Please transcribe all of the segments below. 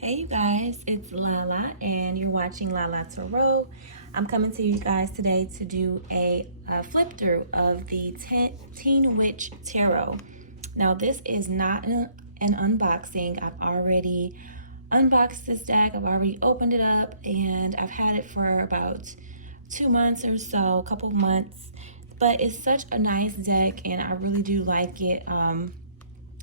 Hey you guys, it's Lala and you're watching Lala Tarot. I'm coming to you guys today to do a flip through of the Teen Witch Tarot. Now this is not an unboxing. I've already unboxed this deck. I've already opened it up and I've had it for about 2 months or so, a couple of months. But it's such a nice deck and I really do like it.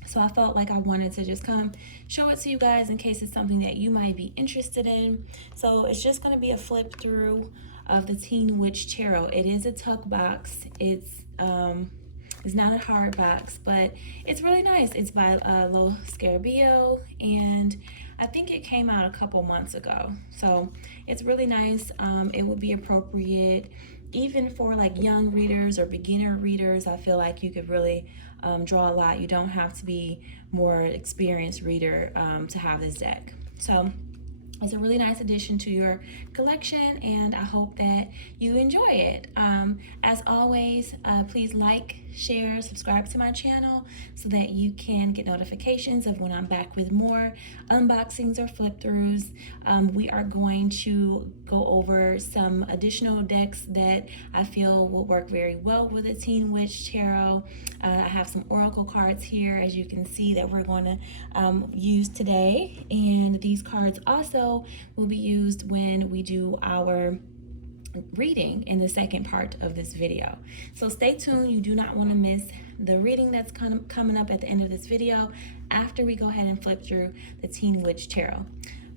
So I felt like I wanted to just come show it to you guys in case it's something that you might be interested in. So it's just going to be a flip through of the Teen Witch Tarot. It is a tuck box. It's not a hard box, but it's really nice. It's by Lo Scarabeo, and I think it came out a couple months ago. So it's really nice. It would be appropriate even for like young readers or beginner readers. I feel like you could really draw a lot. You don't have to be more experienced reader to have this deck. So it's a really nice addition to your collection and I hope that you enjoy it. As always, please like, share, subscribe to my channel so that you can get notifications of when I'm back with more unboxings or flip throughs. We are going to go over some additional decks that I feel will work very well with the Teen Witch Tarot. I have some oracle cards here, as you can see, that we're going to use today, and these cards also will be used when we do our reading in the second part of this video. So stay tuned. You do not want to miss the reading that's coming up at the end of this video after we go ahead and flip through the Teen Witch Tarot.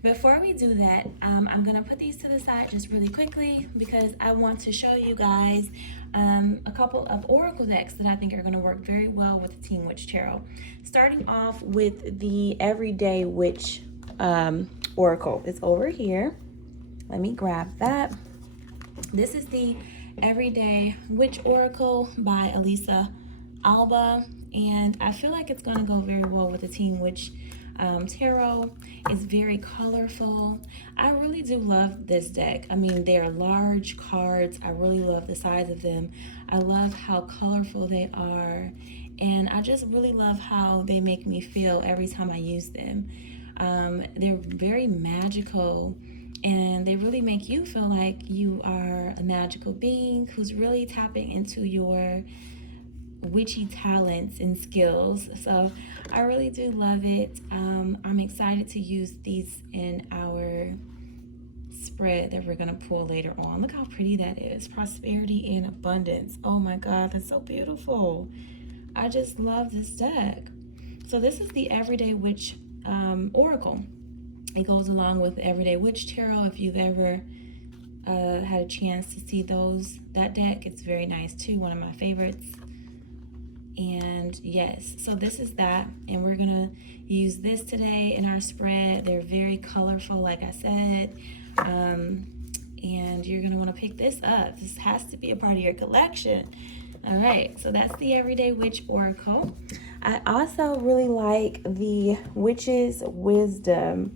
Before we do that, I'm going to put these to the side just really quickly because I want to show you guys a couple of oracle decks that I think are going to work very well with the Teen Witch Tarot. Starting off with the Everyday Witch oracle. It's over here. Let me grab that. This is the Everyday Witch Oracle by Elisa Alba, and I feel like it's going to go very well with the Teen Witch Tarot. It's very colorful. I really do love this deck. I mean, they are large cards. I really love the size of them. I love how colorful they are, and I just really love how they make me feel every time I use them. They're very magical, and they really make you feel like you are a magical being who's really tapping into your witchy talents and skills. So I really do love it. I'm excited to use these in our spread that we're gonna pull later on. Look how pretty that is. Prosperity and abundance. Oh my God, that's so beautiful. I just love this deck. So this is the Everyday Witch Oracle. It goes along with Everyday Witch Tarot. If you've ever had a chance to see that deck, it's very nice too, one of my favorites. And yes, so this is that, and we're gonna use this today in our spread. They're very colorful, like I said, and you're gonna want to pick this up. This has to be a part of your collection. All right, so that's the Everyday Witch Oracle. I also really like the Witch's Wisdom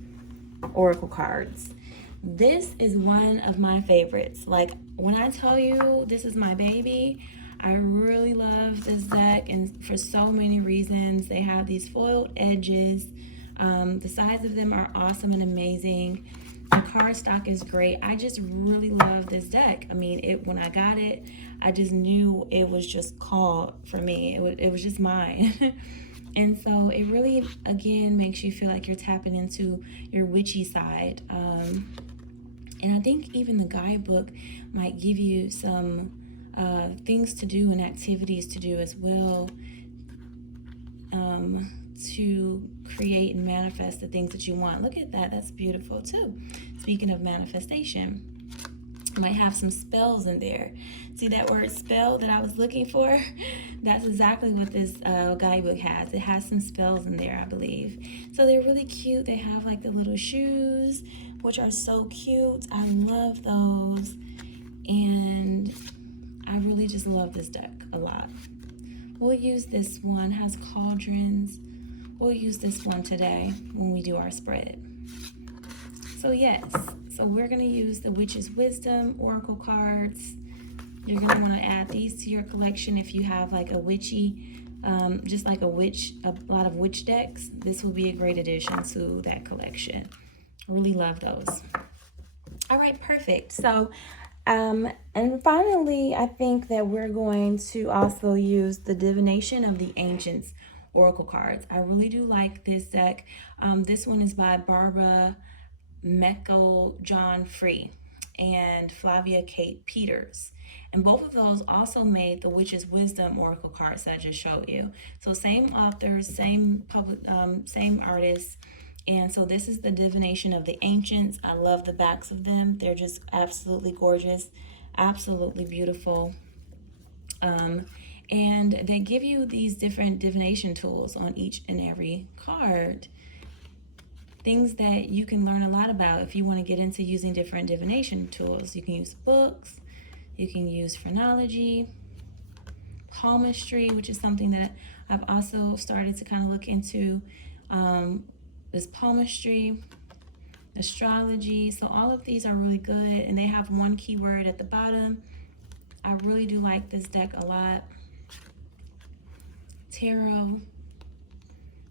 oracle cards. This is one of my favorites. Like, when I tell you this is my baby, I really love this deck, and for so many reasons. They have these foiled edges. The size of them are awesome and amazing. The card stock is great. I just really love this deck. I mean, when I got it, I just knew it was just called for me. It was just mine. And so it really, again, makes you feel like you're tapping into your witchy side. And I think even the guidebook might give you some things to do and activities to do as well, to create and manifest the things that you want. Look at that. That's beautiful too. Speaking of manifestation, I might have some spells in there. See that word spell that I was looking for? That's exactly what this guidebook has. It has some spells in there, I believe. So they're really cute. They have like the little shoes, which are so cute. I love those. And I really just love this deck a lot. We'll use this one. It has cauldrons. We'll use this one today when we do our spread. So yes, so we're going to use the Witch's Wisdom oracle cards. You're going to want to add these to your collection if you have like a witchy, just like a lot of witch decks. This will be a great addition to that collection. Really love those. All right, perfect. So, and finally, I think that we're going to also use the Divination of the Ancients Oracle cards. I really do like this deck. This one is by Barbara Meckle-John Free and Flavia Kate Peters. And both of those also made the Witch's Wisdom Oracle cards that I just showed you. So same authors, same artists. And so this is the Divination of the Ancients. I love the backs of them. They're just absolutely gorgeous, absolutely beautiful. And they give you these different divination tools on each and every card. Things that you can learn a lot about if you want to get into using different divination tools. You can use books, you can use phrenology, palmistry, which is something that I've also started to kind of look into. Is palmistry, astrology. So all of these are really good, and they have one keyword at the bottom. I really do like this deck a lot. Tarot.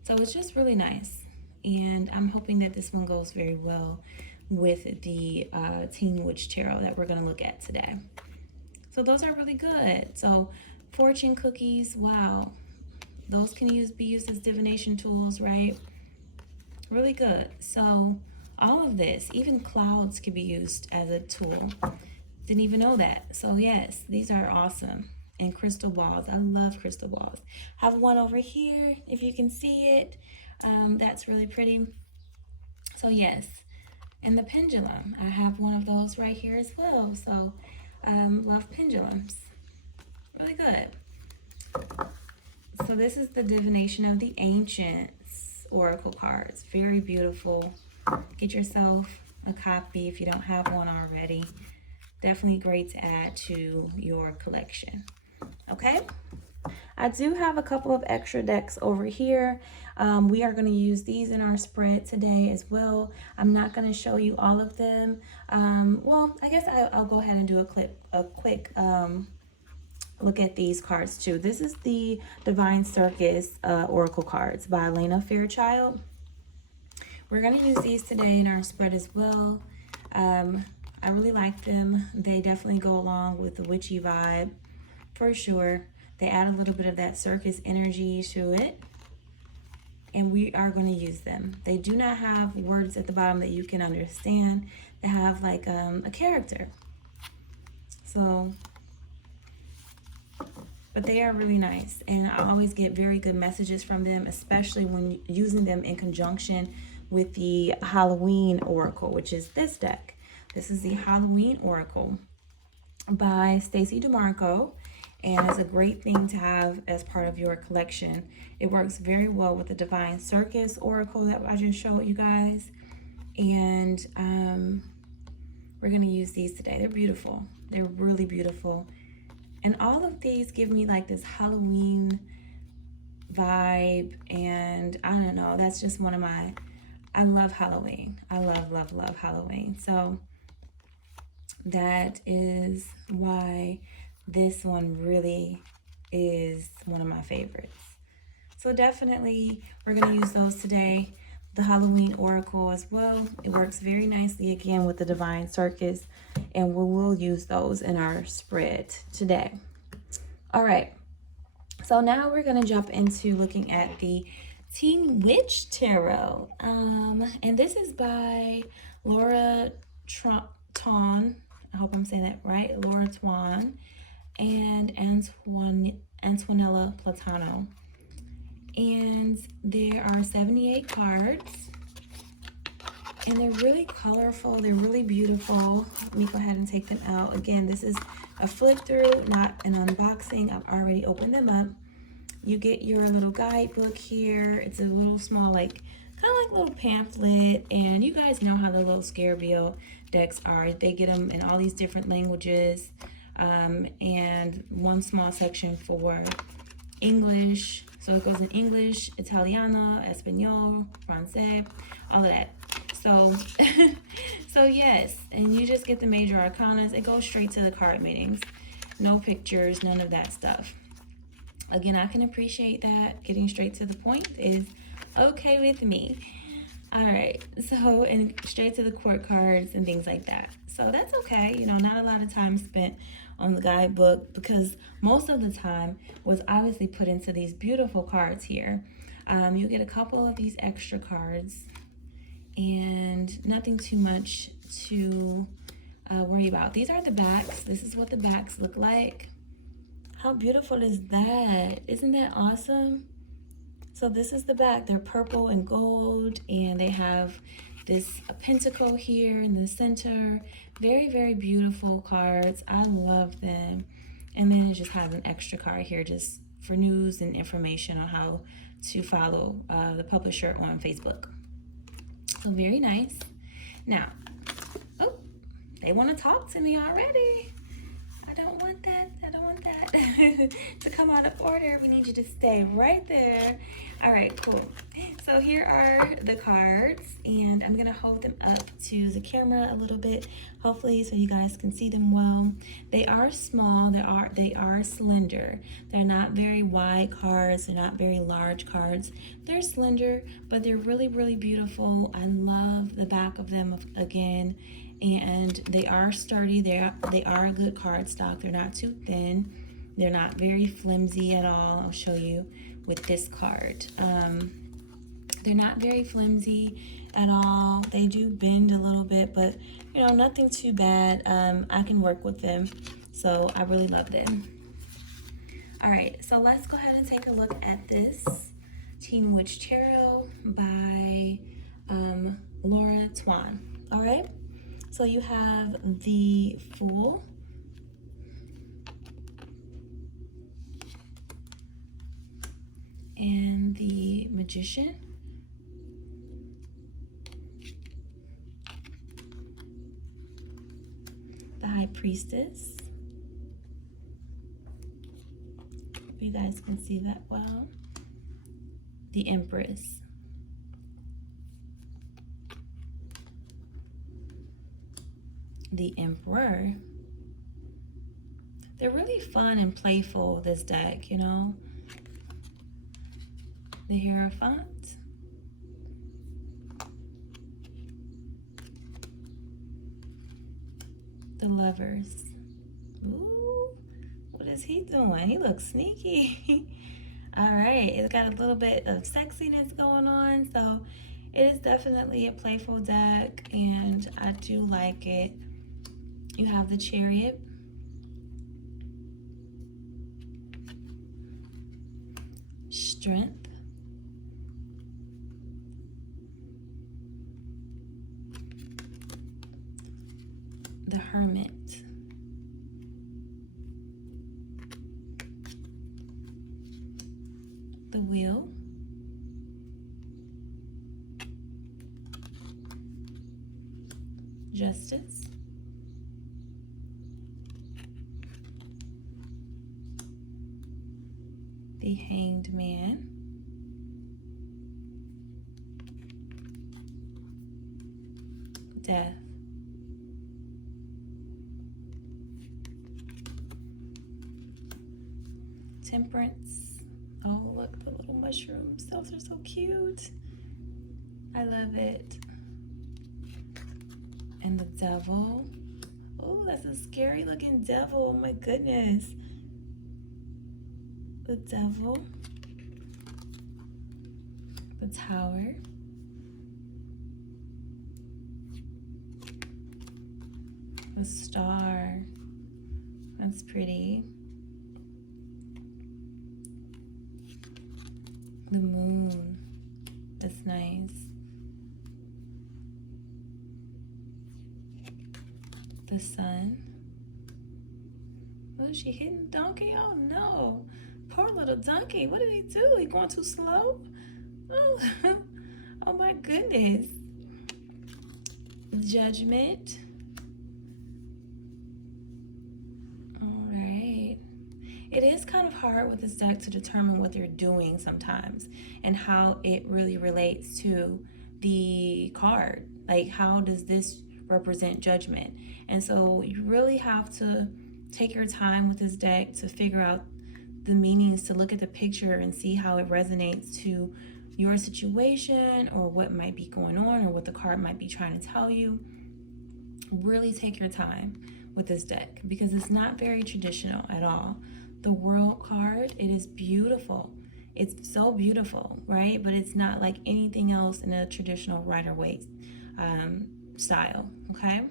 So it's just really nice, and I'm hoping that this one goes very well with the Teen Witch Tarot that we're going to look at today. So those are really good. So fortune cookies, wow, those can be used as divination tools, right? Really good. So all of this, even clouds, can be used as a tool. Didn't even know that. So yes, these are awesome. And crystal balls, I love crystal balls. I have one over here, if you can see it. That's really pretty. So yes, and the pendulum, I have one of those right here as well. So love pendulums. Really good. So this is the Divination of the Ancients Oracle cards. Very beautiful. Get yourself a copy if you don't have one already. Definitely great to add to your collection. Okay? I do have a couple of extra decks over here. We are going to use these in our spread today as well. I'm not going to show you all of them. Well, I guess I'll go ahead and do a quick look at these cards too. This is the Divine Circus Oracle cards by Elena Fairchild. We're going to use these today in our spread as well. I really like them. They definitely go along with the witchy vibe for sure. They add a little bit of that circus energy to it, and we are going to use them. They do not have words at the bottom that you can understand. They have like a character. So, but they are really nice, and I always get very good messages from them, especially when using them in conjunction with the Halloween Oracle, which is this deck. This is the Halloween Oracle by Stacey DeMarco, and it's a great thing to have as part of your collection. It works very well with the Divine Circus Oracle that I just showed you guys, and we're going to use these today. They're beautiful. They're really beautiful, and all of these give me like this Halloween vibe, and I don't know, that's just one of my, I love Halloween. I love Halloween. So that is why this one really is one of my favorites. So definitely we're going to use those today. The Halloween Oracle as well. It works very nicely again with the Divine Circus, and we will use those in our spread today. All right. So now we're going to jump into looking at the Teen Witch Tarot. And this is by Laura Twan. I hope I'm saying that right. Laura Twan and Antonella Platano. And there are 78 cards. And they're really colorful. They're really beautiful. Let me go ahead and take them out. Again, this is a flip through, not an unboxing. I've already opened them up. You get your little guidebook here. It's a little small, like, kind of like little pamphlet. And you guys know how the little Scarabeo decks are. They get them in all these different languages. And one small section for English. So it goes in English, Italiano, Espanol, Francais, all of that. So, so yes, and you just get the major arcanas. It goes straight to the card meanings. No pictures, none of that stuff. Again, I can appreciate that. Getting straight to the point is okay with me. All right, so and straight to the court cards and things like that. So that's okay, you know, not a lot of time spent on the guidebook because most of the time was obviously put into these beautiful cards here. You get a couple of these extra cards and nothing too much to worry about. These are the backs. This is what the backs look like. How beautiful is that? Isn't that awesome? So this is the back. They're purple and gold, and they have this pentacle here in the center. Very, very beautiful cards. I love them. And then it just has an extra card here just for news and information on how to follow the publisher on Facebook. So very nice. Now, oh, they want to talk to me already. I don't want that. I don't want that to come out of order. We need you to stay right there. All right, cool. So here are the cards, and I'm gonna hold them up to the camera a little bit, hopefully, so you guys can see them well. They are small. They are slender. They're not very wide cards. They're not very large cards. They're slender, but they're really, really beautiful. I love the back of them again. And they are sturdy. They are a good card stock. They're not too thin. They're not very flimsy at all. I'll show you with this card. They're not very flimsy at all. They do bend a little bit, but you know, nothing too bad. I can work with them, so I really love them. All right, so let's go ahead and take a look at this Teen Witch Tarot by Laura Twan. All right. So you have the Fool, and the Magician, the High Priestess. Hope you guys can see that well. The Empress. The Emperor. They're really fun and playful, this deck, you know. The Hierophant. The Lovers. Ooh, what is he doing? He looks sneaky. All right, it's got a little bit of sexiness going on, so it is definitely a playful deck, and I do like it. You have the Chariot, Strength, the Hermit, the Wheel, Justice, the Hanged Man, Death, Temperance. Oh, look, the little mushrooms. Those are so cute. I love it. And the Devil. Oh, that's a scary looking devil. Oh my goodness. The Devil. The Tower. The Star. That's pretty. The Moon. That's nice. The Sun. Oh, is she hitting Donkey? Oh no. Poor little donkey. What did he do? He going too slow? Oh, oh my goodness. Judgment. All right. It is kind of hard with this deck to determine what they're doing sometimes and how it really relates to the card. Like, how does this represent judgment? And so you really have to take your time with this deck to figure out the meanings, to look at the picture and see how it resonates to your situation or what might be going on or what the card might be trying to tell you. Really take your time with this deck because it's not very traditional at all. The World card, it is beautiful. It's so beautiful, right? But it's not like anything else in a traditional Rider-Waite style, okay?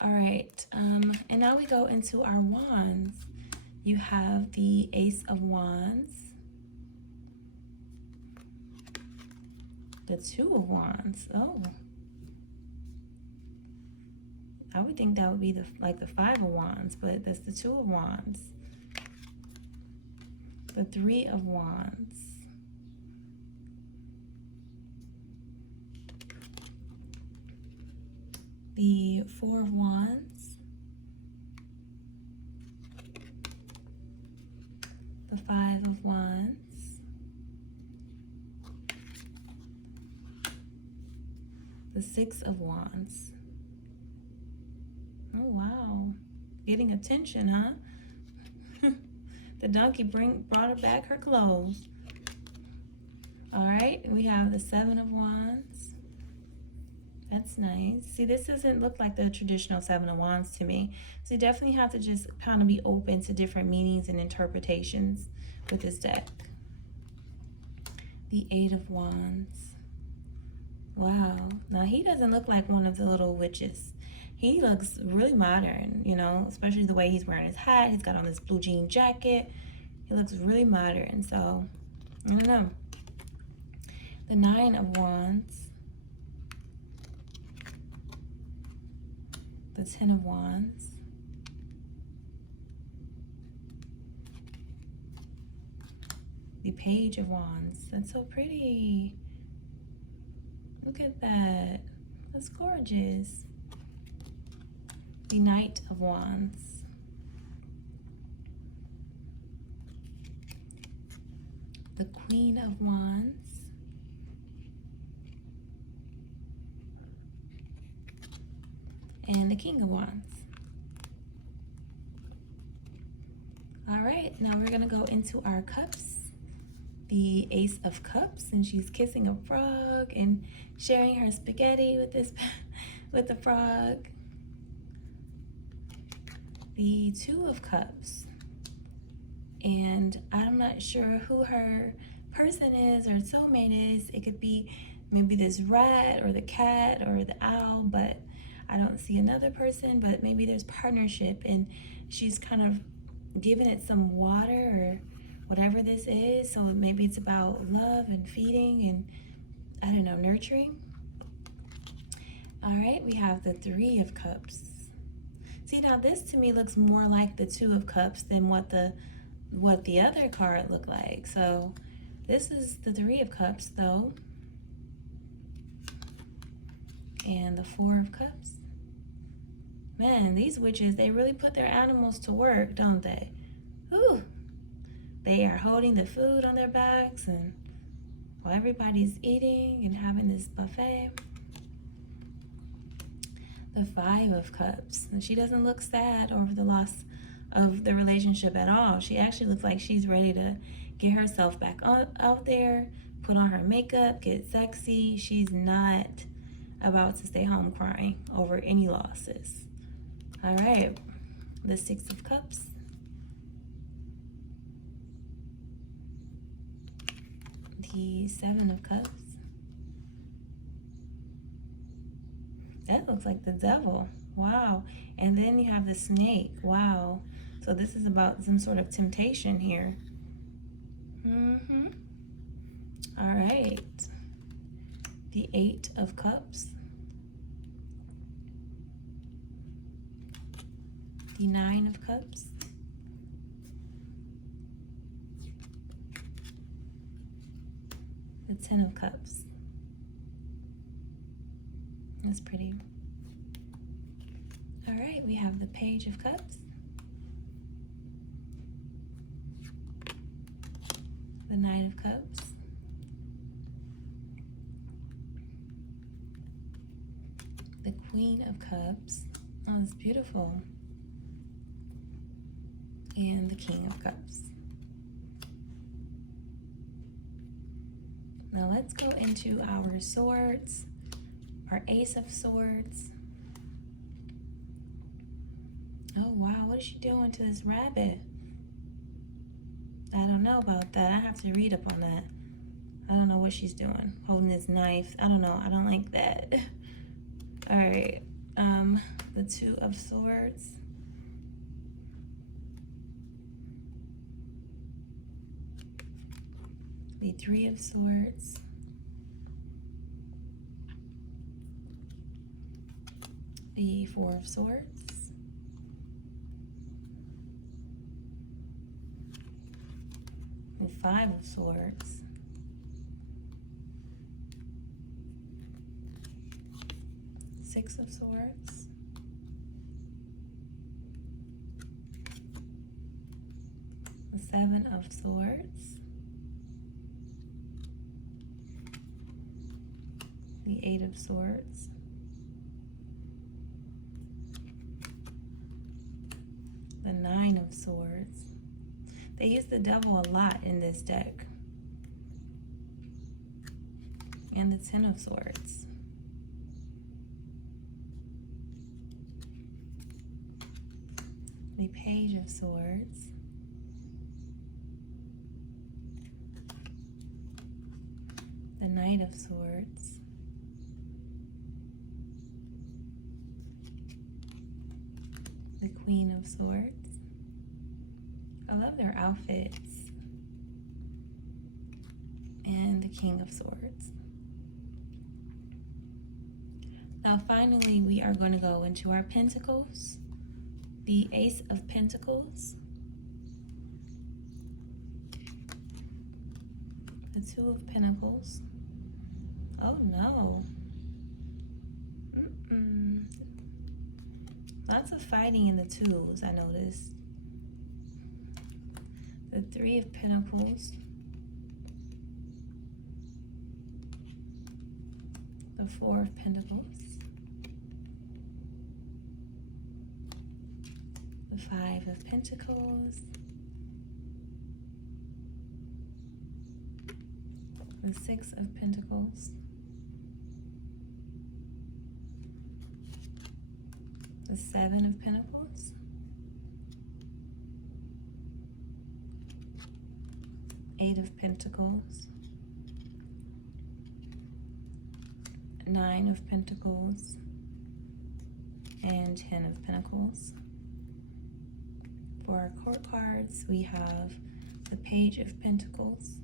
All right, and now we go into our wands. You have the Ace of Wands, the Two of Wands. Oh, I would think that would be the Five of Wands, but that's the Two of Wands. The Three of Wands. The Four of Wands. The Five of Wands. The Six of Wands. Oh, wow. Getting attention, huh? The donkey brought her back her clothes. All right, we have the Seven of Wands. That's nice. See, this doesn't look like the traditional Seven of Wands to me. So you definitely have to just kind of be open to different meanings and interpretations with this deck. The Eight of Wands. Wow. Now, he doesn't look like one of the little witches. He looks really modern, you know, especially the way he's wearing his hat. He's got on this blue jean jacket. He looks really modern. So, I don't know. The Nine of Wands. The Ten of Wands. The Page of Wands. That's so pretty. Look at that. That's gorgeous. The Knight of Wands. The Queen of Wands. And the King of Wands. All right, now we're gonna go into our cups. The Ace of Cups, and she's kissing a frog and sharing her spaghetti with this with the frog. The Two of Cups, and I'm not sure who her person is or soulmate is. It could be maybe this rat or the cat or the owl, but I don't see another person. But maybe there's partnership, and she's kind of giving it some water or whatever this is. So maybe it's about love and feeding and, I don't know, nurturing. All right, we have the Three of Cups. See, now this to me looks more like the Two of Cups than what the other card looked like. So this is the Three of Cups though. And the Four of Cups. Man, these witches, they really put their animals to work, don't they? Ooh. They are holding the food on their backs, and while everybody's eating and having this buffet. The Five of Cups. And she doesn't look sad over the loss of the relationship at all. She actually looks like she's ready to get herself back out there, put on her makeup, get sexy. She's not about to stay home crying over any losses. All right, the Six of Cups. The Seven of Cups. That looks like the devil. Wow. And then you have the snake. Wow. So this is about some sort of temptation here. All right. The Eight of Cups. The Nine of Cups. The Ten of Cups. That's pretty. All right, we have the Page of Cups. The Knight of Cups. The Queen of Cups. Oh, it's beautiful. And the King of Cups. Now let's go into our swords, our Ace of Swords. Oh wow, what is she doing to this rabbit? I don't know about that. I have to read up on that. I don't know what she's doing. Holding this knife. I don't know. I don't like that. All right. The Two of Swords. The Three of Swords. The Four of Swords. The Five of Swords. Six of Swords. The Seven of Swords. The Eight of Swords. The Nine of Swords. They use the Devil a lot in this deck. And the Ten of Swords. The Page of Swords. The Knight of Swords. The Queen of Swords. I love their outfits. And the King of Swords. Now finally we are going to go into our Pentacles. The Ace of Pentacles. The Two of Pentacles. Oh no. Lots of fighting in the twos, I noticed. The Three of Pentacles. The Four of Pentacles. The Five of Pentacles. The Six of Pentacles. The Seven of Pentacles. Eight of Pentacles. Nine of Pentacles. And 10 of Pentacles. For our court cards, we have the Page of Pentacles.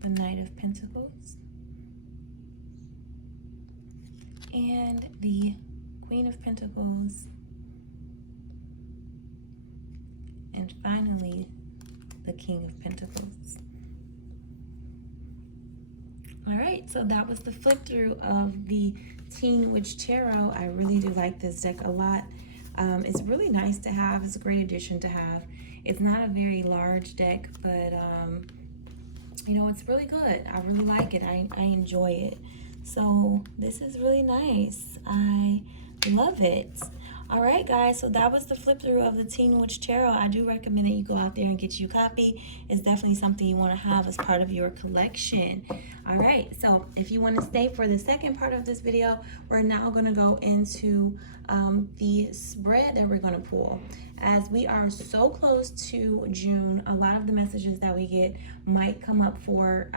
The Knight of Pentacles. And the Queen of Pentacles. And finally, the King of Pentacles. All right, so that was the flip through of the Teen Witch Tarot. I really do like this deck a lot. It's really nice to have. It's a great addition to have. It's not a very large deck, but you know, it's really good. I really like it. I enjoy it. So this is really nice. I love it. All right, guys, so that was the flip through of the Teen Witch Tarot. I do recommend that you go out there and get you a copy. It's definitely something you want to have as part of your collection. All right, so if you want to stay for the second part of this video, we're now going to go into the spread that we're going to pull. As we are so close to June, a lot of the messages that we get might come up for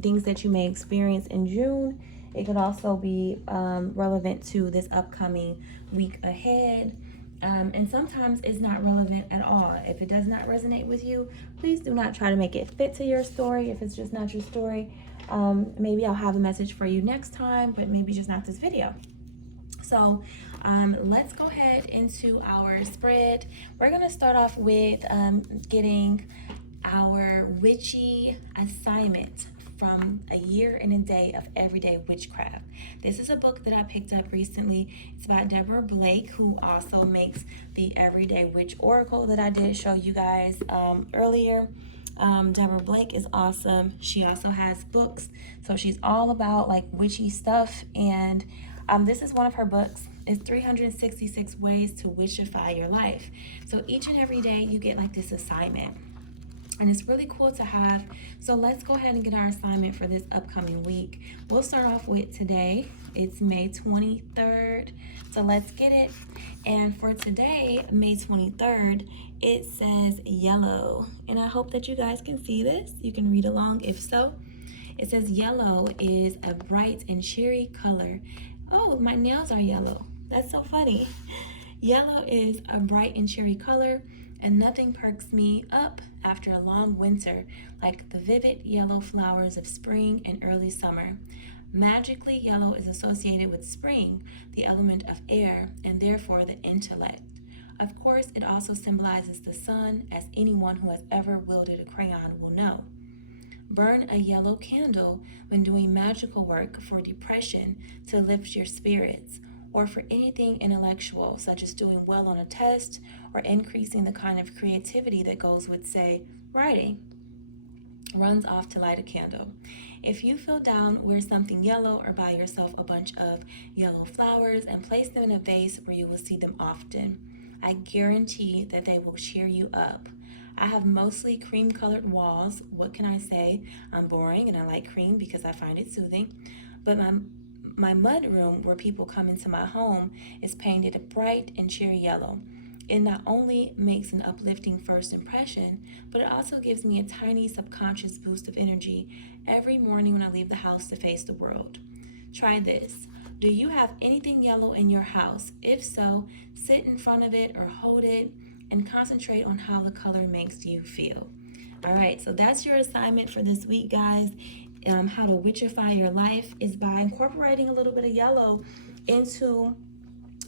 things that you may experience in June. It could also be relevant to this upcoming week ahead. And sometimes it's not relevant at all. If it does not resonate with you, please do not try to make it fit to your story if it's just not your story. Maybe I'll have a message for you next time, but maybe just not this video. So let's go ahead into our spread. We're going to start off with getting our witchy assignment from A Year and a Day of Everyday Witchcraft. This is a book that I picked up recently. It's by Deborah Blake, who also makes the Everyday Witch Oracle that I did show you guys earlier. Deborah Blake is awesome. She also has books, so she's all about like witchy stuff, and this is one of her books. It's 366 Ways to Witchify Your Life. So each and every day you get like this assignment. and it's really cool to have. So let's go ahead and get our assignment for this upcoming week. We'll start off with today. It's May 23rd, so let's get it. And for today, May 23rd, it says yellow, and I hope that you guys can see this. You can read along if so. It says yellow is a bright and cheery color. Oh, my nails are yellow. That's so funny. Yellow is a bright and cheery color, and nothing perks me up after a long winter like the vivid yellow flowers of spring and early summer. Magically, yellow is associated with spring, the element of air, and therefore the intellect. Of course, it also symbolizes the sun, as anyone who has ever wielded a crayon will know. Burn a yellow candle when doing magical work for depression to lift your spirits, or for anything intellectual, such as doing well on a test or increasing the kind of creativity that goes with, say, writing. Runs off to light a candle. If you feel down, wear something yellow or buy yourself a bunch of yellow flowers and place them in a vase where you will see them often. I guarantee that they will cheer you up. I have mostly cream colored walls. What can I say? I'm boring and I like cream because I find it soothing. But my mud room, where people come into my home, is painted a bright and cheery yellow. It not only makes an uplifting first impression, but it also gives me a tiny subconscious boost of energy every morning when I leave the house to face the world. Try this. Do you have anything yellow in your house? If so, sit in front of it or hold it and concentrate on how the color makes you feel. All right, so that's your assignment for this week, guys. How to witchify your life is by incorporating a little bit of yellow into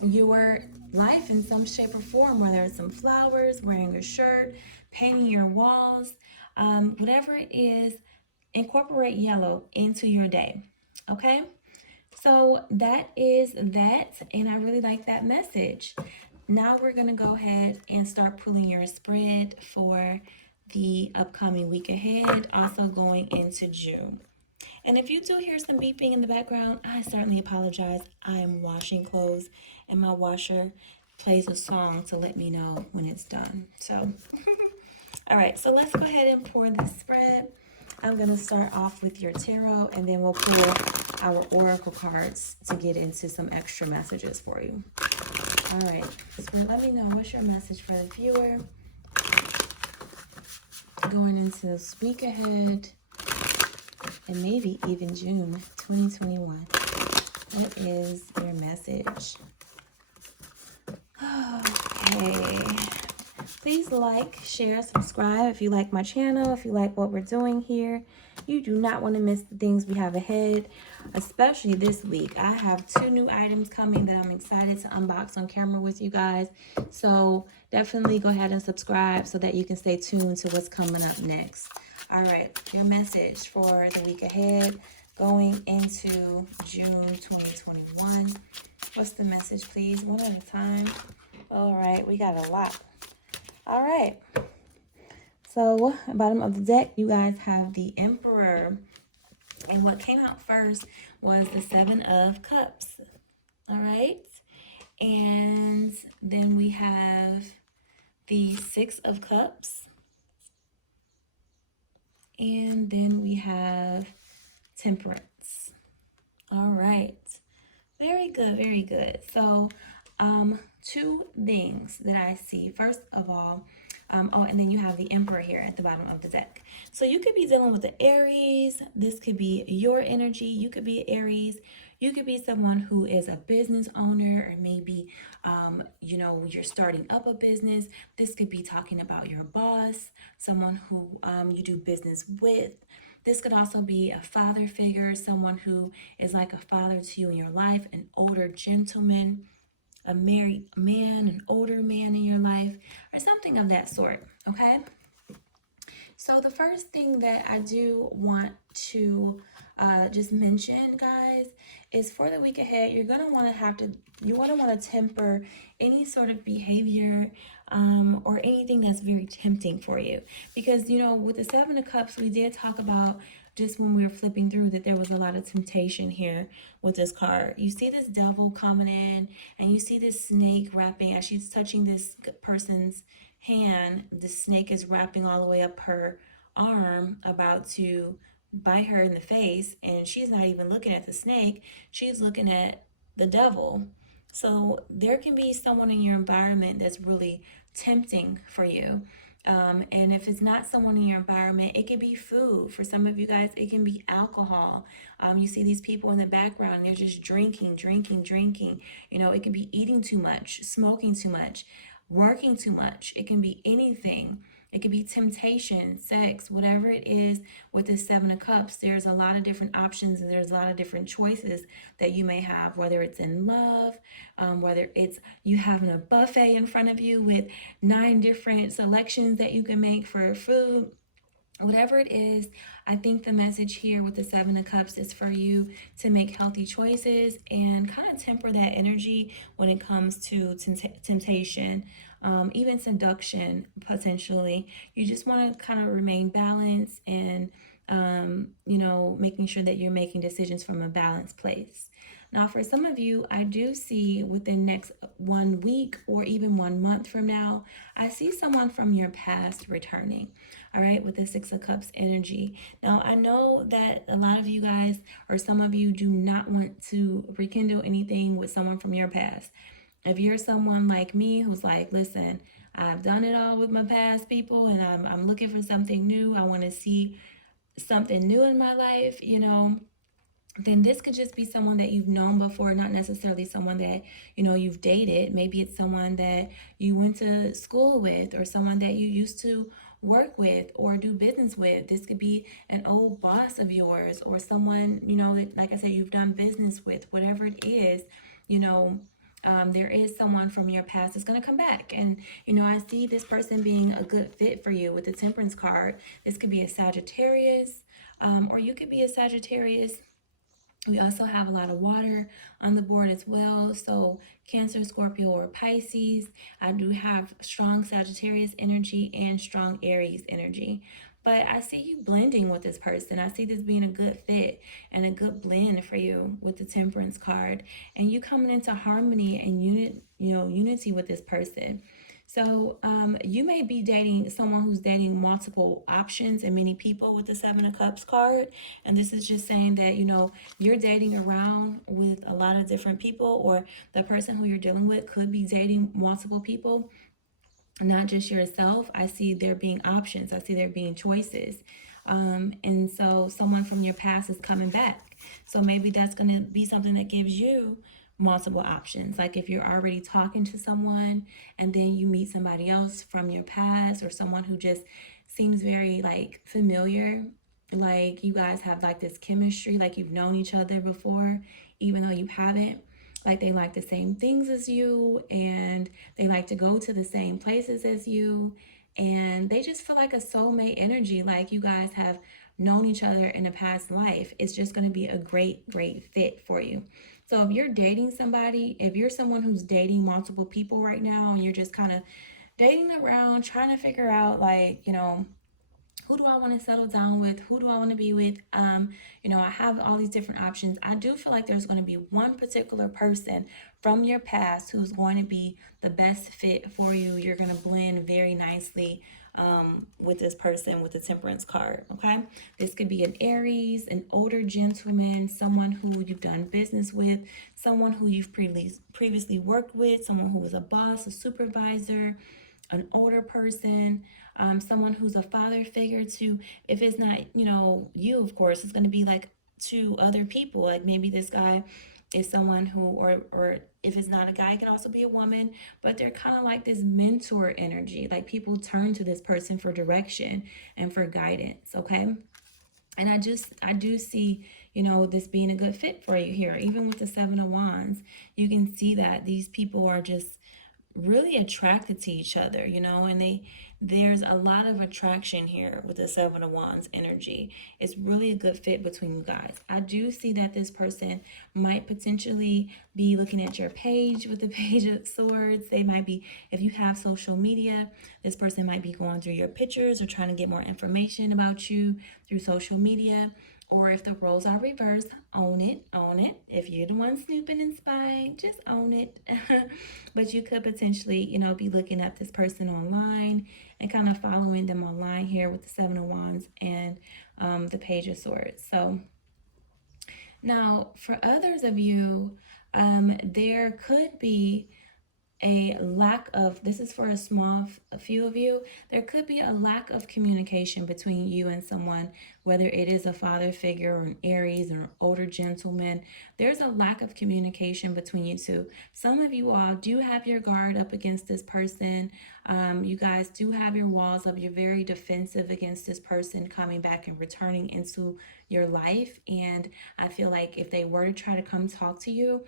your life in some shape or form, whether it's some flowers, wearing a shirt, painting your walls, whatever it is, incorporate yellow into your day. Okay? So that is that, and I really like that message. Now we're going to go ahead and start pulling your spread for the upcoming week ahead, also going into June. And if you do hear some beeping in the background, I certainly apologize. I am washing clothes, and my washer plays a song to let me know when it's done. So, all right, so let's go ahead and pour this spread. I'm going to start off with your tarot, and then we'll pull our oracle cards to get into some extra messages for you. All right, so let me know, what's your message for the viewer going into this week ahead, and maybe even June 2021. What is your message? Okay. Please like, share, subscribe if you like my channel, if you like what we're doing here. You do not want to miss the things we have ahead, especially this week. I have 2 new items coming that I'm excited to unbox on camera with you guys. So definitely go ahead and subscribe so that you can stay tuned to what's coming up next. All right, your message for the week ahead going into June 2021. What's the message, please? One at a time. All right, we got a lot. All right. So, bottom of the deck, you guys have the Emperor. And what came out first was the 7 of Cups. All right. And then we have the 6 of Cups. And then we have Temperance. All right. Very good, very good. So, 2 things that I see. First of all, and then you have the Emperor here at the bottom of the deck. So you could be dealing with the Aries. This could be your energy. You could be Aries. You could be someone who is a business owner, or maybe, you're starting up a business. This could be talking about your boss, someone who you do business with. This could also be a father figure, someone who is like a father to you in your life, an older gentleman, a married man, an older man in your life, or something of that sort, okay? So the first thing that I do want to just mention, guys, is for the week ahead, you're going to want to temper any sort of behavior or anything that's very tempting for you. Because, with the 7 of Cups, we did talk about, just when we were flipping through, that there was a lot of temptation here with this card. You see this devil coming in, and you see this snake wrapping as she's touching this person's hand, the snake is wrapping all the way up her arm, about to bite her in the face, and she's not even looking at the snake, she's looking at the devil. So there can be someone in your environment that's really tempting for you. And if it's not someone in your environment, it could be food. For some of you guys, it can be alcohol. You see these people in the background, they're just drinking, drinking, drinking. You know, it can be eating too much, smoking too much, working too much. It can be anything. It could be temptation, sex, whatever it is. With this Seven of Cups, there's a lot of different options and there's a lot of different choices that you may have, whether it's in love, whether it's you having a buffet in front of you with 9 different selections that you can make for food. Whatever it is, I think the message here with the Seven of Cups is for you to make healthy choices and kind of temper that energy when it comes to temptation, even seduction, potentially. You just want to kind of remain balanced and, making sure that you're making decisions from a balanced place. Now, for some of you, I do see within next 1 week or even 1 month from now, I see someone from your past returning. All right, with the Six of Cups energy. Now, I know that a lot of you guys, or some of you, do not want to rekindle anything with someone from your past. If you're someone like me who's like, listen, I've done it all with my past people and I'm looking for something new, I want to see something new in my life, then this could just be someone that you've known before, not necessarily someone that, you've dated. Maybe it's someone that you went to school with or someone that you used to work with or do business with. This could be an old boss of yours or someone, that, like I said, you've done business with, whatever it is, there is someone from your past that's going to come back. And, I see this person being a good fit for you with the Temperance card. This could be a Sagittarius, or you could be a Sagittarius. We also have a lot of water on the board as well. So Cancer, Scorpio, or Pisces. I do have strong Sagittarius energy and strong Aries energy. But I see you blending with this person. I see this being a good fit and a good blend for you with the Temperance card. And you coming into harmony and unity with this person. So you may be dating someone who's dating multiple options and many people with the Seven of Cups card. And this is just saying that, you're dating around with a lot of different people, or the person who you're dealing with could be dating multiple people, not just yourself. I see there being options. I see there being choices. And so someone from your past is coming back. So maybe that's going to be something that gives you multiple options. Like if you're already talking to someone and then you meet somebody else from your past, or someone who just seems very like familiar, like you guys have like this chemistry, like you've known each other before, even though you haven't. Like they like the same things as you and they like to go to the same places as you, and they just feel like a soulmate energy, like you guys have known each other in a past life. It's just going to be a great, great fit for you. So if you're dating somebody, if you're someone who's dating multiple people right now and you're just kind of dating around, trying to figure out like, who do I want to settle down with? Who do I want to be with? I have all these different options. I do feel like there's going to be one particular person from your past who's going to be the best fit for you. You're going to blend very nicely with this person with the Temperance card, okay? This could be an Aries, an older gentleman, someone who you've done business with, someone who you've previously worked with, someone who was a boss, a supervisor, an older person, someone who's a father figure to, if it's not, you, of course, it's going to be like to other people. Like maybe this guy is someone who, or if it's not a guy, it can also be a woman, but they're kind of like this mentor energy. Like people turn to this person for direction and for guidance, okay? And I do see, this being a good fit for you here. Even with the Seven of Wands, you can see that these people are just really attracted to each other, and there's a lot of attraction here with the Seven of Wands energy. It's really a good fit between you guys. I do see that this person might potentially be looking at your page with the Page of Swords. They might be, if you have social media, this person might be going through your pictures or trying to get more information about you through social media. or if the roles are reversed, own it, own it. If you're the one snooping and spying, just own it. But you could potentially, be looking up this person online and kind of following them online here with the Seven of Wands and the Page of Swords. So now for others of you, there could be a lack of, this is for a few of you, there could be a lack of communication between you and someone, whether it is a father figure or an Aries or an older gentleman. There's a lack of communication between you two. Some of you all do have your guard up against this person. You guys do have your walls up. You're very defensive against this person coming back and returning into your life. And I feel like if they were to try to come talk to you,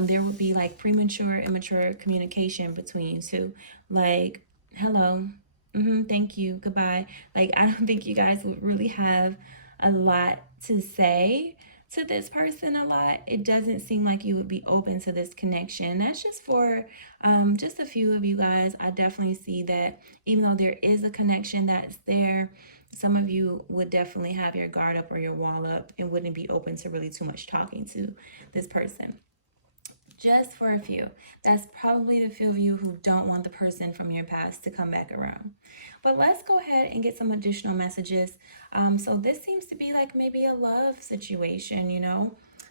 there would be like premature, immature communication between you two. Like, hello, thank you, goodbye. Like, I don't think you guys would really have a lot to say to this person a lot. It doesn't seem like you would be open to this connection. That's just for just a few of you guys. I definitely see that even though there is a connection that's there, some of you would definitely have your guard up or your wall up and wouldn't be open to really too much talking to this person. Just for a few. That's probably the few of you who don't want the person from your past to come back around. But let's go ahead and get some additional messages. So this seems to be like maybe a love situation,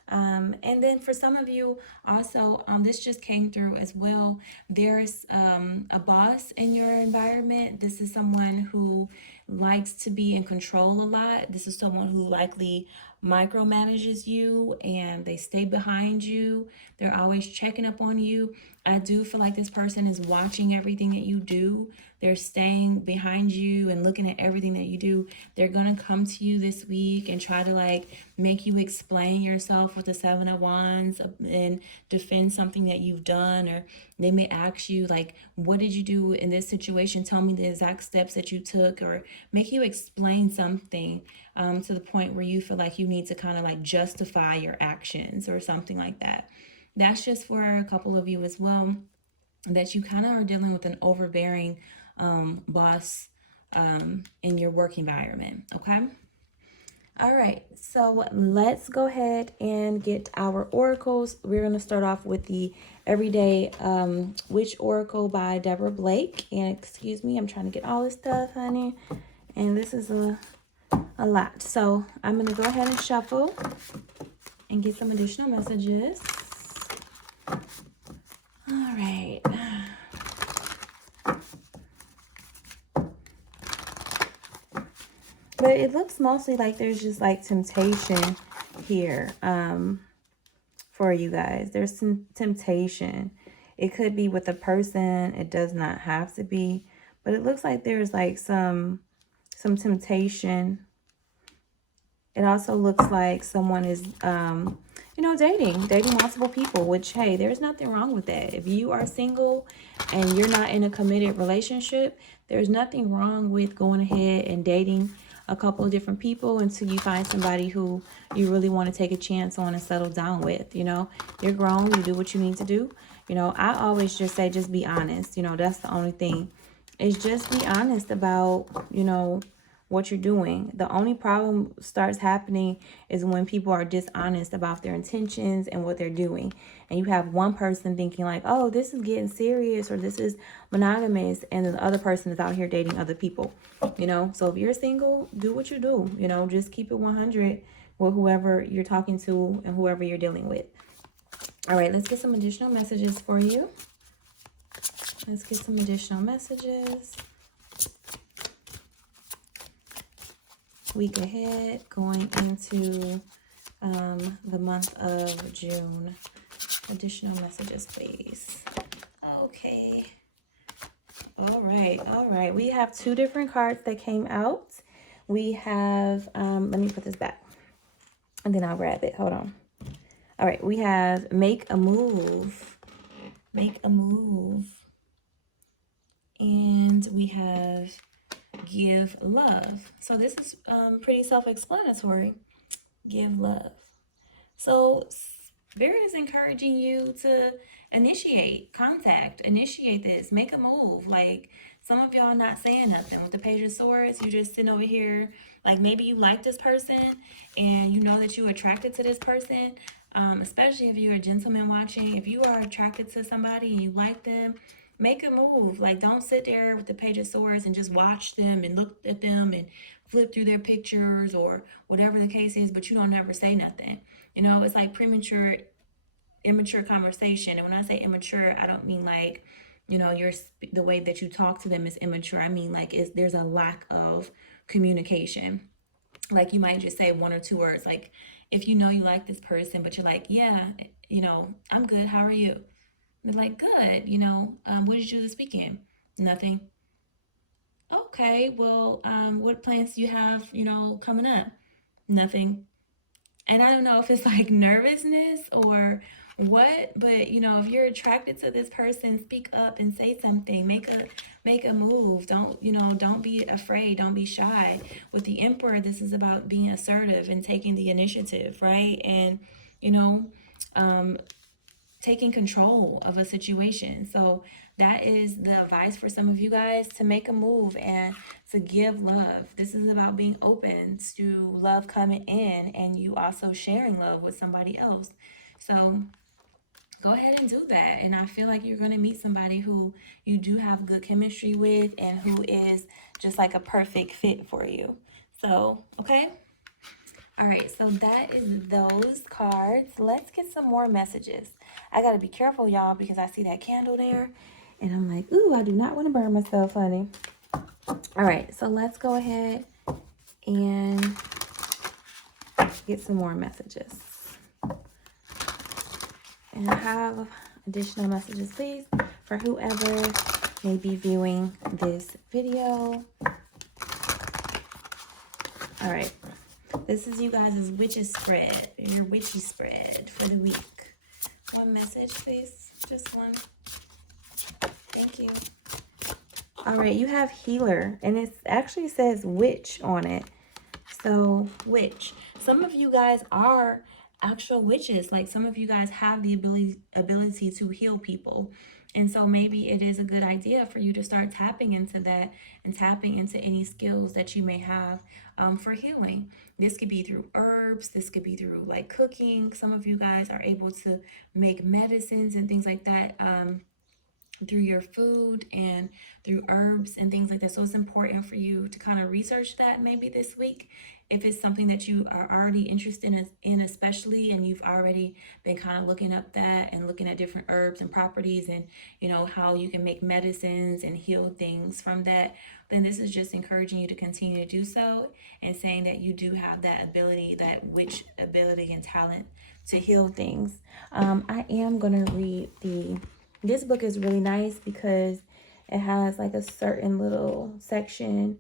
and then for some of you also, this just came through as well. There's a boss in your environment. This is someone who likes to be in control a lot. This is someone who likely micromanages you and they stay behind you. They're always checking up on you. I do feel like this person is watching everything that you do. They're staying behind you and looking at everything that you do. They're going to come to you this week and try to like make you explain yourself with the Seven of Wands and defend something that you've done. Or they may ask you like, what did you do in this situation? Tell me the exact steps that you took, or make you explain something to the point where you feel like you need to kind of like justify your actions or something like that. That's just for a couple of you as well, that you kind of are dealing with an overbearing boss in your work environment, okay? All right, so let's go ahead and get our oracles. We're going to start off with the Everyday Witch Oracle by Deborah Blake. And excuse me, I'm trying to get all this stuff, honey. And this is a lot. So I'm going to go ahead and shuffle and get some additional messages. All right. But it looks mostly like there's just like temptation here for you guys. There's some temptation. It could be with a person. It does not have to be. But it looks like there's like some temptation. It also looks like someone is, dating multiple people, which, hey, there's nothing wrong with that. If you are single and you're not in a committed relationship, there's nothing wrong with going ahead and dating a couple of different people until you find somebody who you really want to take a chance on and settle down with. You're grown, you do what you need to do. I always just say, just be honest. That's the only thing, is just be honest about, what you're doing. The only problem starts happening is when people are dishonest about their intentions and what they're doing. And you have one person thinking like, oh, this is getting serious, or this is monogamous, and then the other person is out here dating other people. So if you're single, do what you do. Just keep it 100 with whoever you're talking to and whoever you're dealing with. All right, let's get some additional messages for you. Let's get some additional messages. Week ahead, going into the month of June. Additional messages, please. Okay. All right. We have two different cards that came out. We have, let me put this back and then I'll grab it. Hold on. All right. We have make a move. Make a move. And we have give love. So this is pretty self-explanatory. Give love. So Spirit is encouraging you to initiate contact, initiate this, make a move, like Some of y'all not saying nothing. With the Page of Swords, you just sitting over here. Like maybe you like this person and you know that you're attracted to this person. Especially if you're a gentleman watching. If you are attracted to somebody and you like them, make a move. Like don't sit there with the Page of Swords and just watch them and look at them and flip through their pictures or whatever the case is, but you don't ever say nothing. You know, it's like premature, immature conversation. And when I say immature, I don't mean like, you know, the way that you talk to them is immature. I mean like there's a lack of communication. Like you might just say one or two words. Like if you know you like this person, but you're like, yeah, you know, I'm good. How are you? They're like, good. You know, what did you do this weekend? Nothing. Okay, well, what plans do you have, you know, coming up? Nothing. And I don't know if it's like nervousness or what, but you know, if you're attracted to this person, speak up and say something. Make a move. Don't be afraid. Don't be shy. With the Emperor, this is about being assertive and taking the initiative, right? And you know, um, taking control of a situation. So that is the advice for some of you guys, to make a move and to give love. This is about being open to love coming in and you also sharing love with somebody else. So go ahead and do that. And I feel like you're going to meet somebody who you do have good chemistry with and who is just like a perfect fit for you. So, okay. All right, so that is those cards. Let's get some more messages. I got to be careful, y'all, because I see that candle there. And I'm like, ooh, I do not want to burn myself, honey. All right, so let's go ahead and get some more messages. And I have additional messages, please, for whoever may be viewing this video. All right. This is you guys' witches spread, your witchy spread for the week. One message, please. Just one. Thank you. All right, you have healer, and it actually says witch on it. So, witch. Some of you guys are actual witches. Like some of you guys have the ability to heal people. And so maybe it is a good idea for you to start tapping into that and tapping into any skills that you may have for healing. This could be through herbs. This could be through like cooking. Some of you guys are able to make medicines and things like that through your food and through herbs and things like that. So it's important for you to kind of research that maybe this week if it's something that you are already interested in especially, and you've already been kind of looking up that and looking at different herbs and properties and you know how you can make medicines and heal things from that, then this is just encouraging you to continue to do so and saying that you do have that ability, that witch ability and talent to heal things. I am going to read this book is really nice because it has like a certain little section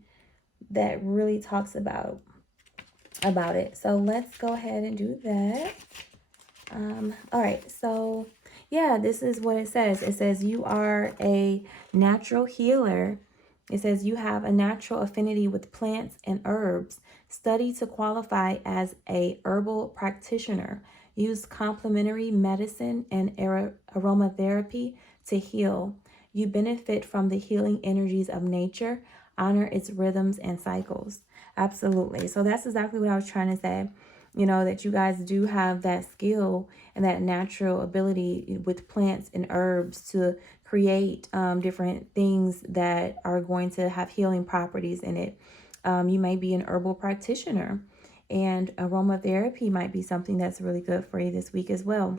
that really talks about it. So let's go ahead and do that. All right, so yeah, this is what it says. It says you are a natural healer. It says you have a natural affinity with plants and herbs. Study to qualify as a herbal practitioner. Use complementary medicine and aromatherapy to heal. You benefit from the healing energies of nature. Honor its rhythms and cycles. Absolutely. So that's exactly what I was trying to say. You know, that you guys do have that skill and that natural ability with plants and herbs to create different things that are going to have healing properties in it. You may be an herbal practitioner, and aromatherapy might be something that's really good for you this week as well.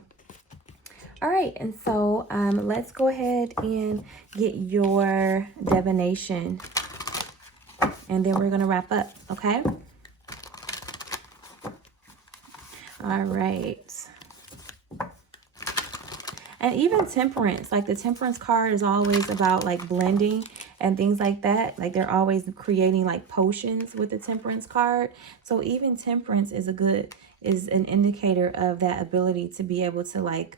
All right, and so let's go ahead and get your divination, and then we're going to wrap up, okay? All right. And even temperance, like the temperance card is always about like blending and things like that. Like they're always creating like potions with the temperance card. So even temperance is an indicator of that ability to be able to like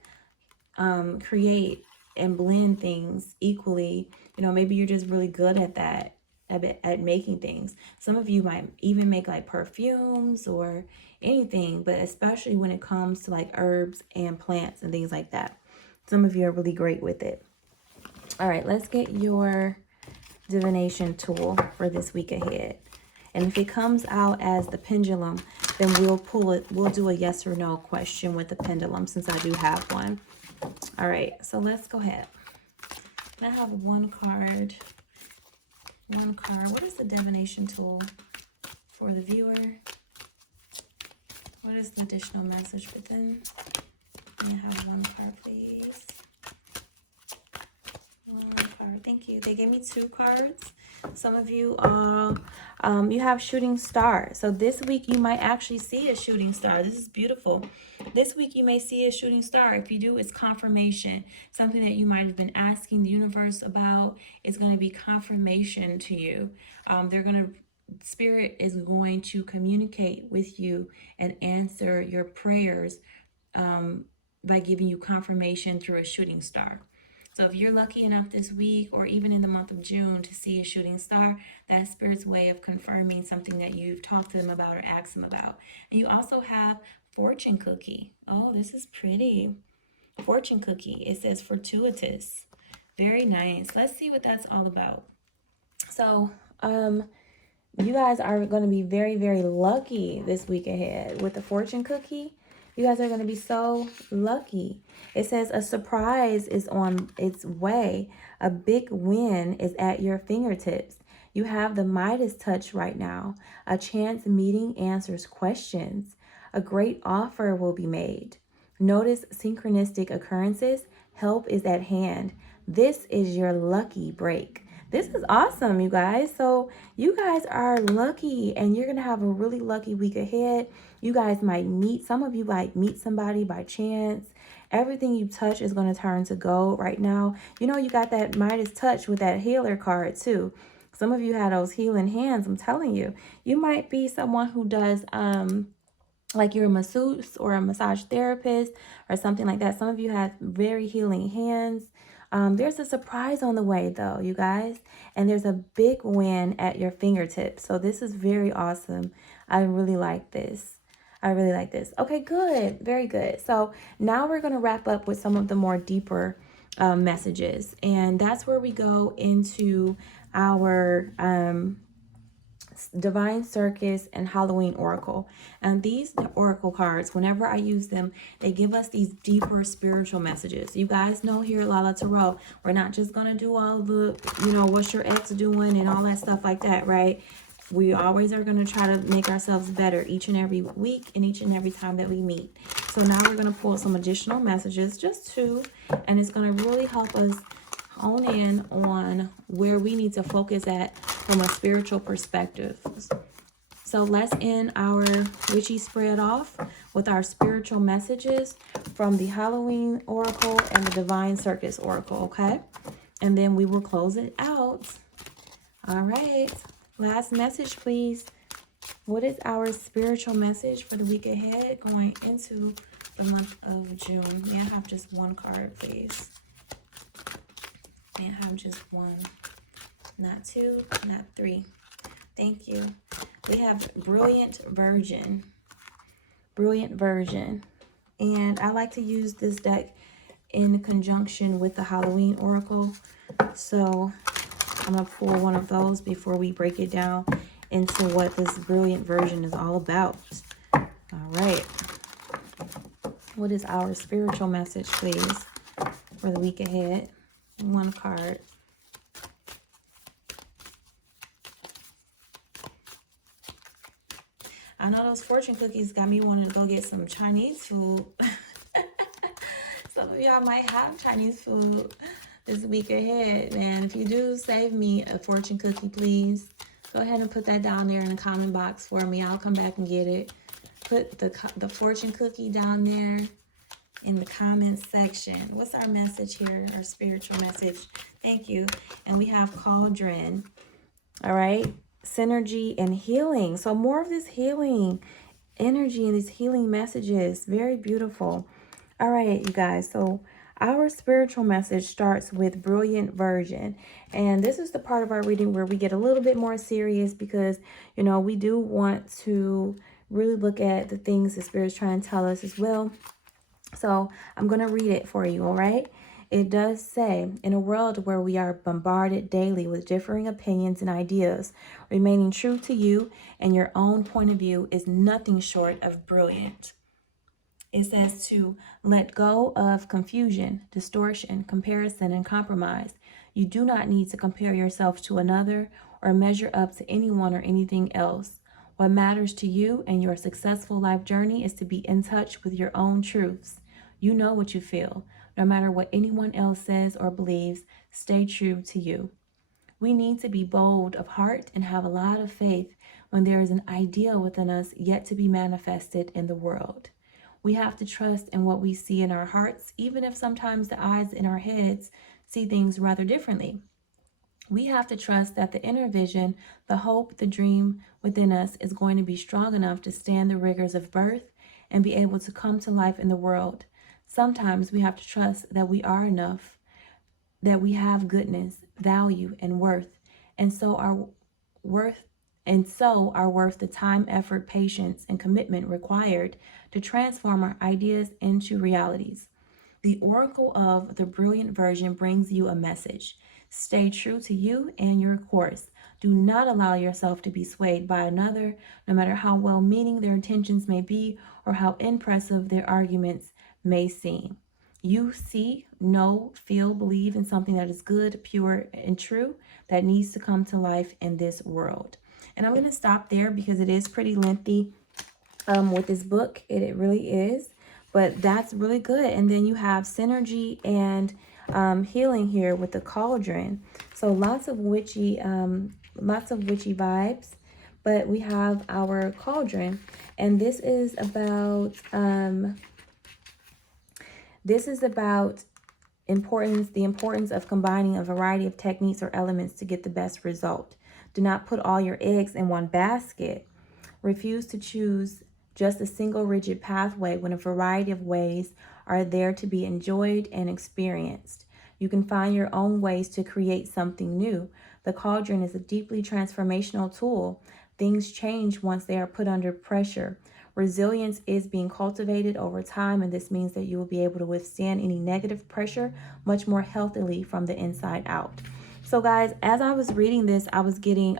create and blend things equally. You know, maybe you're just really good at that, at making things. Some of you might even make like perfumes or anything, but especially when it comes to like herbs and plants and things like that. Some of you are really great with it. All right, let's get your divination tool for this week ahead. And if it comes out as the pendulum, then we'll pull it. We'll do a yes or no question with the pendulum since I do have one. All right, so let's go ahead. And I have one card. One card. What is the divination tool for the viewer? What is the additional message for them? Can I have one card, please? One card. Thank you. They gave me 2 cards. Some of you you have shooting star. So this week you might actually see a shooting star. This is beautiful. This week you may see a shooting star. If you do, it's confirmation. Something that you might have been asking the universe about is going to be confirmation to you. Spirit is going to communicate with you and answer your prayers by giving you confirmation through a shooting star. So if you're lucky enough this week or even in the month of June to see a shooting star, that's Spirit's way of confirming something that you've talked to them about or asked them about. And you also have fortune cookie. Oh, this is pretty. Fortune cookie. It says fortuitous. Very nice. Let's see what that's all about. So, you guys are going to be very, very lucky this week ahead with the fortune cookie. You guys are going to be so lucky. It says a surprise is on its way. A big win is at your fingertips. You have the Midas touch right now. A chance meeting answers questions. A great offer will be made. Notice synchronistic occurrences. Help is at hand. This is your lucky break. This is awesome, you guys. So you guys are lucky and you're going to have a really lucky week ahead. You guys might meet, some of you might meet somebody by chance. Everything you touch is going to turn to gold right now. You know, you got that Midas touch with that healer card too. Some of you had those healing hands. I'm telling you, you might be someone who does, like you're a masseuse or a massage therapist or something like that. Some of you have very healing hands. There's a surprise on the way though, you guys, and there's a big win at your fingertips. So this is very awesome. I really like this. I really like this. Okay, good. Very good. So now we're going to wrap up with some of the more deeper messages. And that's where we go into our Divine Circus and Halloween Oracle. And these Oracle cards, whenever I use them, they give us these deeper spiritual messages. You guys know here at Lala Tarot, we're not just going to do all the, what's your ex doing and all that stuff like that, right? We always are going to try to make ourselves better each and every week and each and every time that we meet. So now we're going to pull some additional messages, just 2, and it's going to really help us hone in on where we need to focus at from a spiritual perspective. So let's end our witchy spread off with our spiritual messages from the Halloween Oracle and the Divine Circus Oracle, okay? And then we will close it out. All right. Last message, please. What is our spiritual message for the week ahead going into the month of June? May I have just one card, please? May I have just one? Not 2, not 3. Thank you. We have Brilliant Virgin. Brilliant Virgin. And I like to use this deck in conjunction with the Halloween Oracle. So I'm going to pull one of those before we break it down into what this Brilliant Virgin is all about. All right. What is our spiritual message, please, for the week ahead? One card. I know those fortune cookies got me wanting to go get some Chinese food. Some of y'all might have Chinese food this week ahead, man. If you do, save me a fortune cookie, please. Go ahead and put that down there in the comment box for me. I'll come back and get it. Put the fortune cookie down there in the comments section. What's our message here? Our spiritual message. Thank you. And we have Cauldron. All right. Synergy and healing. So more of this healing energy and these healing messages. Very beautiful. All right, you guys. So our spiritual message starts with Brilliant Virgin. And this is the part of our reading where we get a little bit more serious because, we do want to really look at the things the Spirit's trying to tell us as well. So I'm going to read it for you, all right? It does say, in a world where we are bombarded daily with differing opinions and ideas, remaining true to you and your own point of view is nothing short of brilliant. It says to let go of confusion, distortion, comparison, and compromise. You do not need to compare yourself to another or measure up to anyone or anything else. What matters to you and your successful life journey is to be in touch with your own truths. You know what you feel. No matter what anyone else says or believes, stay true to you. We need to be bold of heart and have a lot of faith when there is an ideal within us yet to be manifested in the world. We have to trust in what we see in our hearts, even if sometimes the eyes in our heads see things rather differently. We have to trust that the inner vision, the hope, the dream within us is going to be strong enough to stand the rigors of birth and be able to come to life in the world. Sometimes we have to trust that we are enough, that we have goodness, value, and worth, and so our worth are worth the time, effort, patience, and commitment required to transform our ideas into realities. The Oracle of the Brilliant Version brings you a message. Stay true to you and your course. Do not allow yourself to be swayed by another, no matter how well meaning their intentions may be or how impressive their arguments may seem. You see, know, feel, believe in something that is good, pure, and true that needs to come to life in this world. And I'm going to stop there because it is pretty lengthy with this book. It really is. But that's really good. And then you have synergy and healing here with the cauldron. So lots of witchy vibes. But we have our cauldron, and this is about the importance of combining a variety of techniques or elements to get the best result. Do not put all your eggs in one basket. Refuse to choose just a single rigid pathway when a variety of ways are there to be enjoyed and experienced. You can find your own ways to create something new. The cauldron is a deeply transformational tool. Things change once they are put under pressure. Resilience is being cultivated over time, and this means that you will be able to withstand any negative pressure much more healthily from the inside out. So guys, as I was reading this, I was getting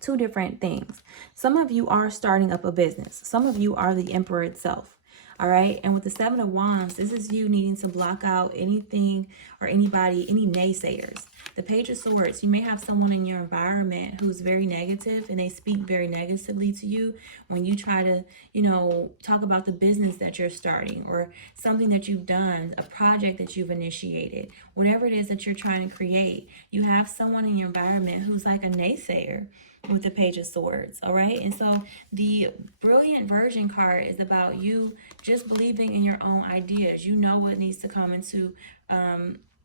two different things. Some of you are starting up a business. Some of you are the emperor itself. All right. And with the Seven of Wands, this is you needing to block out anything or anybody, any naysayers. The Page of Swords, you may have someone in your environment who's very negative and they speak very negatively to you when you try to, talk about the business that you're starting or something that you've done, a project that you've initiated, whatever it is that you're trying to create. You have someone in your environment who's like a naysayer with the Page of Swords. All right. And so the Brilliant Version card is about you just believing in your own ideas. You know what needs to come into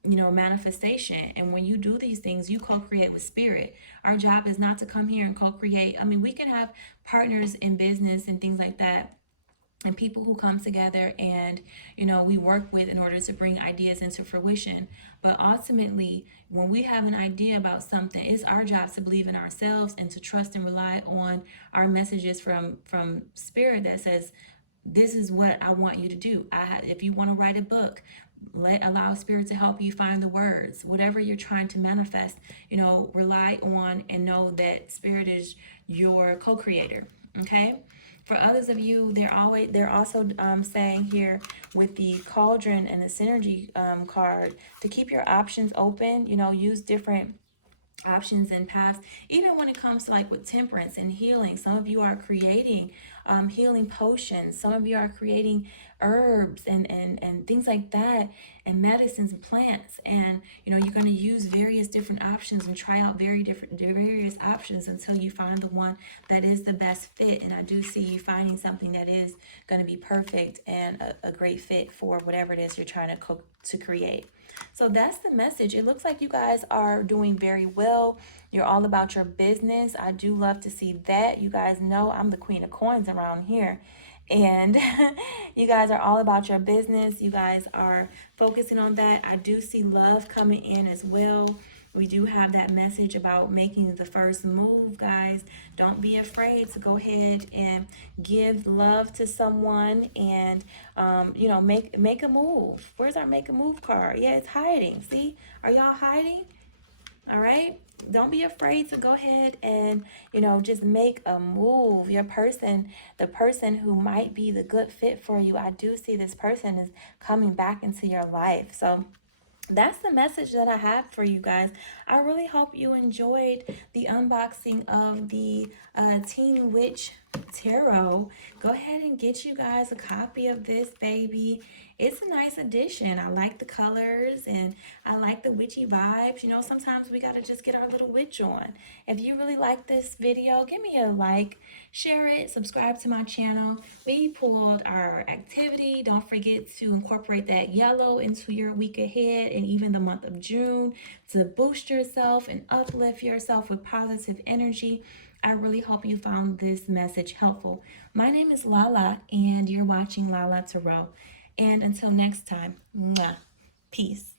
manifestation. And when you do these things, you co-create with spirit. Our job is not to come here and co-create. I mean, we can have partners in business and things like that, and people who come together and we work with in order to bring ideas into fruition. But ultimately, when we have an idea about something, it's our job to believe in ourselves and to trust and rely on our messages from spirit that says, this is what I want you to do. If you want to write a book, allow spirit to help you find the words. Whatever you're trying to manifest, rely on and know that spirit is your co-creator. Okay. For others of you, they're also saying here with the cauldron and the synergy card to keep your options open. Use different options and paths, even when it comes to like with temperance and healing. Some of you are creating healing potions. Some of you are creating herbs and things like that, and medicines and plants. And you're going to use various different options and try out various options until you find the one that is the best fit. And I do see you finding something that is going to be perfect and a great fit for whatever it is you're trying to create. So that's the message. It looks like you guys are doing very well. You're all about your business. I do love to see that. You guys know I'm the queen of coins around here. And you guys are all about your business. You guys are focusing on that. I do see love coming in as well. We do have that message about making the first move, guys. Don't be afraid to go ahead and give love to someone, and you know, make a move. Where's our make a move card? Yeah, it's hiding. See, are y'all hiding? All right, don't be afraid to go ahead and, you know, just make a move. Your person, the person who might be the good fit for you, I do see this person is coming back into your life. So that's the message that I have for you guys. I really hope you enjoyed the unboxing of the Teen Witch Tarot. Go ahead and get you guys a copy of this baby. It's a nice addition. I like the colors and I like the witchy vibes. You know, sometimes we got to just get our little witch on. If you really like this video, give me a like, share it, subscribe to my channel. We pulled our activity. Don't forget to incorporate that yellow into your week ahead and even the month of June to boost yourself and uplift yourself with positive energy. I really hope you found this message helpful. My name is Lala, and you're watching Lala Tarot. And until next time, mwah, peace.